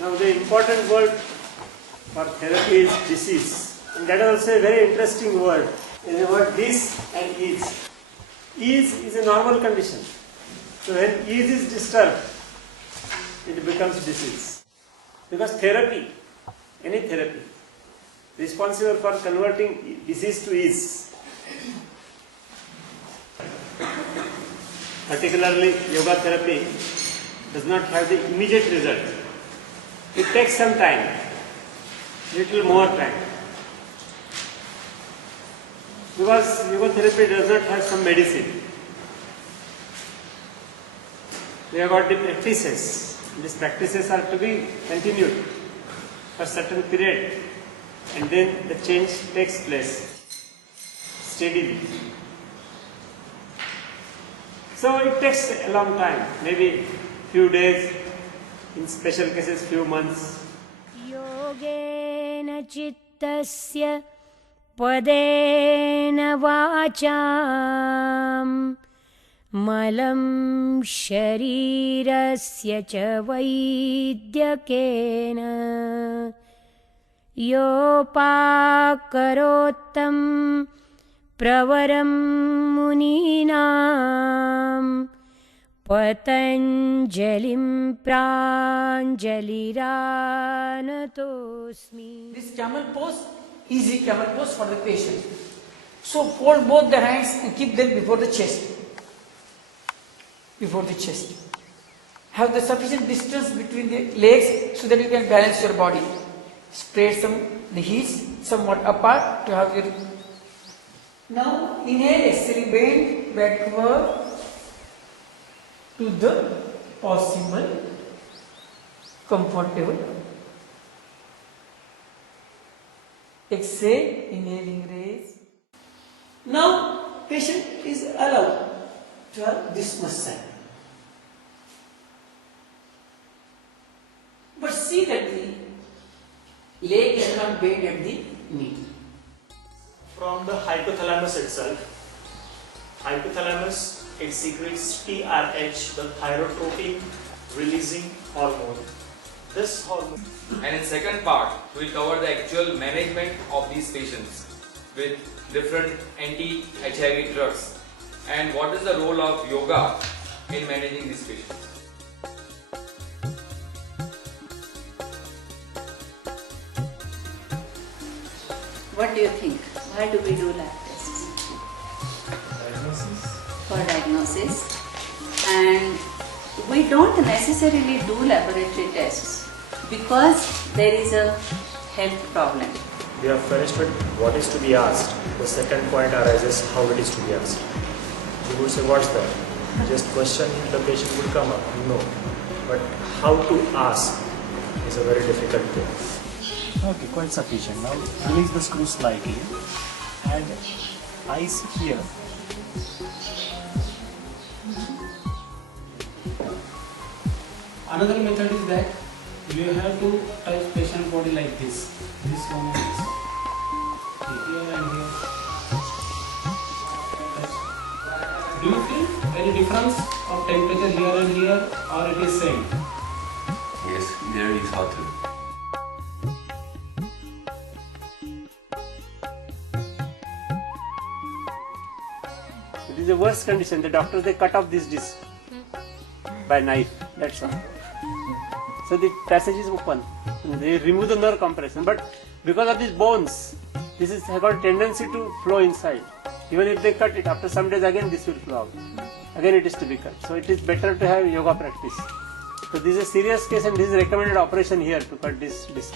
Now the important word for therapy is disease, and that is also a very interesting word. There is a word dis and ease. Ease is a normal condition. So when ease is disturbed, it becomes disease. Because therapy, any therapy, responsible for converting disease to ease. Particularly yoga therapy does not have the immediate result. It takes some time, little more time. Because yoga therapy does not have some medicine. We have got the practices. These practices are to be continued for a certain period, and then the change takes place steadily. So it takes a long time, maybe few days, in special cases few months. Yogena chittasya padena vacham malam sharirasya cha vaidyakena yopakarotam pravaram muninam patanjalim pranjaliranatosmi. This camel pose, easy camel pose for the patient. So fold both the hands and keep them before the chest. Before the chest. Have the sufficient distance between the legs so that you can balance your body. Spread the heels somewhat apart to have your. Now inhale, exhale, bend backward to the possible comfortable. Exhale, inhaling, raise. Now patient is allowed to have this massage. But see that the leg is not bent at the knee. From the hypothalamus itself, hypothalamus, it secretes TRH, the thyroid releasing hormone. This hormone. And in second part, we will cover the actual management of these patients with different anti-HIV drugs and what is the role of yoga in managing these patients. What do you think? Why do we do lab tests? Diagnosis. For diagnosis. And we don't necessarily do laboratory tests because there is a health problem. We are finished with what is to be asked. The second point arises how it is to be asked. You would say, what's that? Just question, the patient would come up. No. But how to ask is a very difficult thing. Okay, quite sufficient. Now release the screw slightly and eyes here. Another method is that you have to touch patient body like this. This one is here and here. Do you feel any difference of temperature here and here, or it is same? Yes, there is hot. It is the worst condition. The doctors, they cut off this disc by knife. That's all. So the passage is open. They remove the nerve compression, but because of these bones, this is has got a tendency to flow inside. Even if they cut it, after some days again this will flow out. Again it is to be cut. So it is better to have yoga practice. So this is a serious case and this is recommended operation here to cut this disc.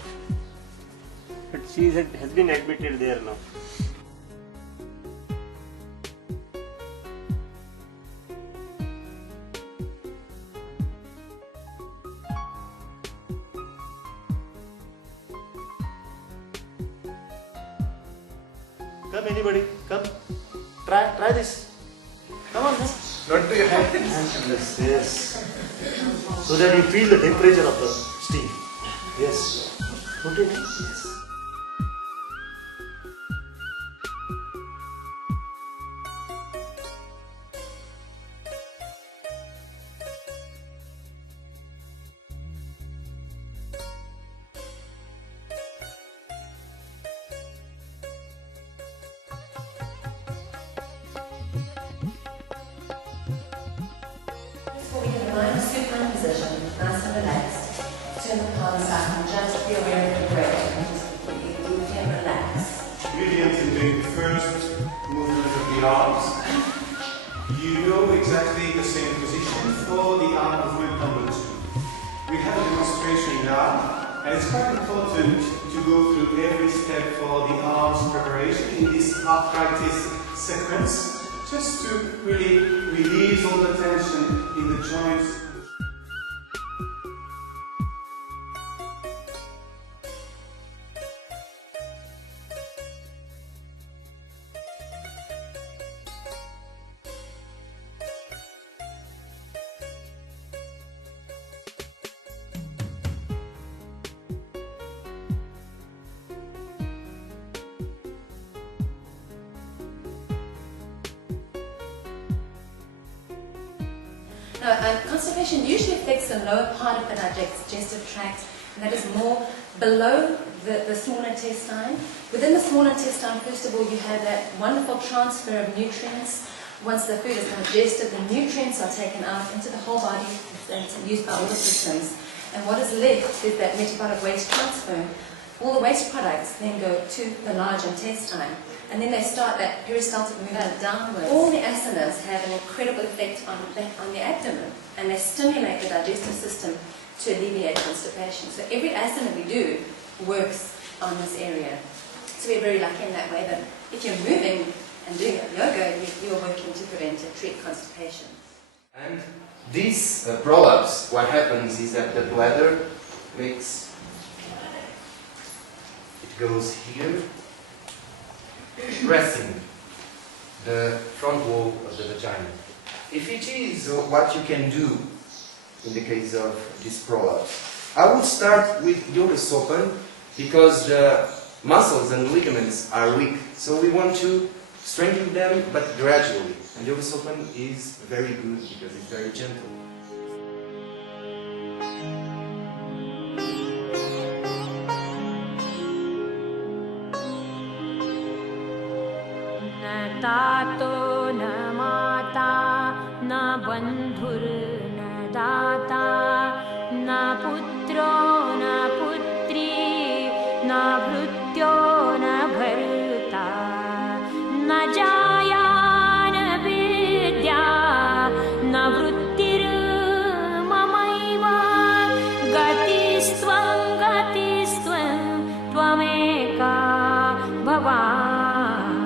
But she has been admitted there now. Come, anybody, come. Try this. Come on, come. Not to your hands. Yes, yes. So that you feel the temperature of the steam. Yes. Put it in. Yes. We can find a supine position, nice and relaxed. Turn the palms up and just be aware of the breath. You can relax. Brilliant in doing the first movement of the arms. You know exactly the same position for the arm movement number 2. We have a demonstration now, and it's quite important to go through every step for the arms preparation in this arthritis sequence, just to really release all the tension in the joints. Now, constipation usually affects the lower part of the digestive tract, and that is more below the small intestine. Within the small intestine, first of all, you have that wonderful transfer of nutrients. Once the food is digested, the nutrients are taken out into the whole body and used by all the systems. And what is left is that metabolic waste transfer. All the waste products then go to the large intestine. And then they start that peristaltic movement downwards. All the asanas have an incredible effect on the abdomen, and they stimulate the digestive system to alleviate constipation. So every asana we do works on this area. So we're very lucky in that way that if you're moving and doing yoga, you're working to prevent and treat constipation. And these prolapse, what happens is that the bladder makes, it goes here, pressing the front wall of the vagina. If it is what you can do in the case of this prolapse, I would start with yoga sopan because the muscles and ligaments are weak. So we want to strengthen them, but gradually. And yoga sopan is very good because it's very gentle. तातो न माता न बन्धुर् न दाता न पुत्रो न पुत्री न भृत्यो न भर्ता न जाया न विद्या न वृत्तिर्ममैव गतिस्त्वं त्वमेका भवान्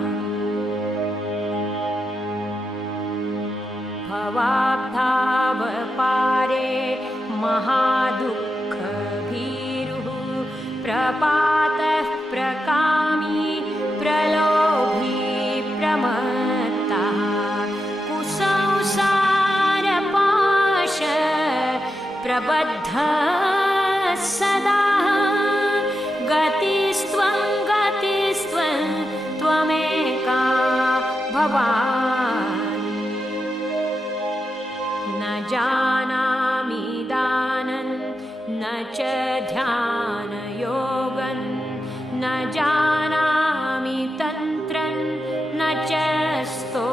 भवाब्धावपारे महादुःखभीरुः प्रपातः प्रकामी प्रलोभी प्रमत्तः कुसंसारपाश प्रबद्धः सदा गतिस्त्वं त्वमेका भवान् न जानामि दानं न च ध्यानयोगं न जानामि तन्त्रं न च स्तो